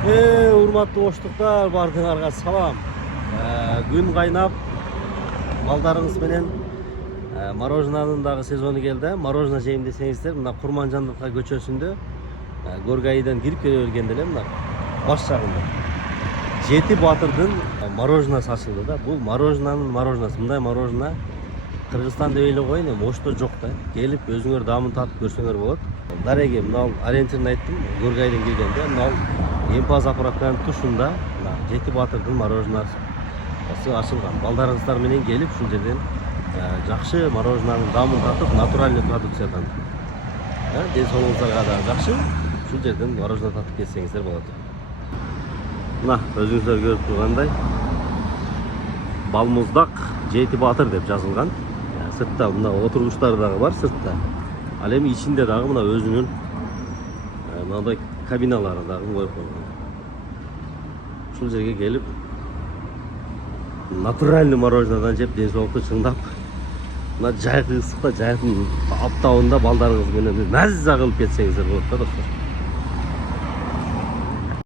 Урматтуу оштуктар, бардыңарга салам. Күн кайнап, балдарыңыз менен мороженанын дагы сезону келди. Мороженое жейм десеңиздер, мына Курманжандыкка көчөсүндө Горгайдан кирип келе бергенде эле мына баш жагында Жети Батырдын мороженасы ачылды да. Бул мороженанын мороженасы. Мындай мороженое Кыргызстанда эле коюн, эми Ошто жок да. Келип өзүңөр даамын татып көрсөңөр болот. Дареге мына ориентирин айттым, Горгайдан келгенде мына Эмпа заправканын тушунда Жети Батырдын мороженасы ачылган. Балдарыңыздар менен келип ушул жерден жакшы мороженанын даамын татып, натуральный продукциядан ден соолугуңуздарга да жакшы ушул жерден мороженое татып кетсеңиздер болот. Мына өзүңүздөр көрүп тургандай Балмуздак Жети Батыр деп жазылган. Сыртта мына отургучтары дагы бар сыртта. Ал эми ичинде дагы мына өзүнүн мындай кабиналары дагы коюп койгон. Ушул жерге келип натуральный мороженыйдан жеп ден соолукту чыңдап, мына жайкы ысыкта, жайкы аптабында балдарыңыз менен маза кылып кетсеңиздер болот да достор.